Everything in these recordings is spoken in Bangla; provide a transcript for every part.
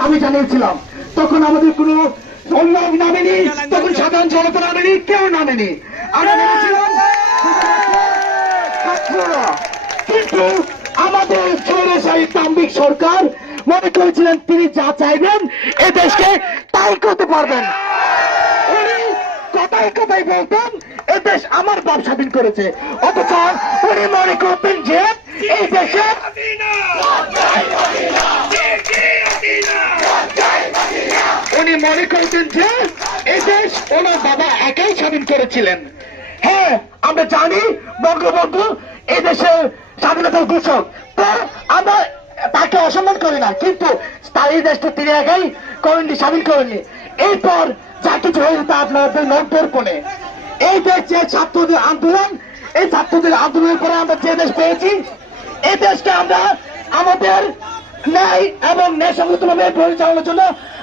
দাবি জানিয়েছিলাম। তখন আমাদের কোনো অন্যায় নামেনি, তখন সাধারণ জনতা নামেনি, কেউ নামেনি। কিন্তু আমাদের স্বৈরশাহী তাম্বিক সরকার মনে করেছিলেন তিনি যা চাইবেন এ দেশকে তাই করতে পারবেন। কথায় কথায় বলতেন, এ দেশ আমার বাপ স্বাধীন করেছে। অথচ উনি মনে করতেন যে এই দেশে মনে করতেন যে এই দেশ ওনার বাবা একাই স্বাধীন করেছিলেন। হ্যাঁ আমরা জানি বঙ্গবন্ধু এই দেশের স্বাধীনতার ঘোষক। তো আমরা তাকে অসম্মান করি না, কিন্তু তার এই দেশটা তিনি একাই করেননি, স্বাধীন করেননি। এরপর যা কিছু হয়েছে তা আপনাদের নন্তর্পণে এই দেশ যে ছাত্রদের আন্দোলন, এই ছাত্রদের আন্দোলনের পরে আমরা যে দেশ পেয়েছি, এই দেশকে আমরা আমাদের ন্যায় এবং ন্যায়সঙ্গত ভাবে পরিচালনার জন্য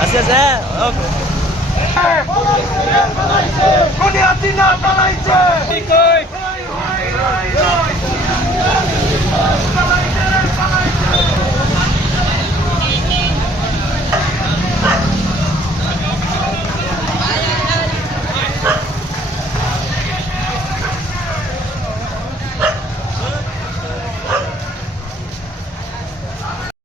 A é eh. óbvio. Kuni atina talaite!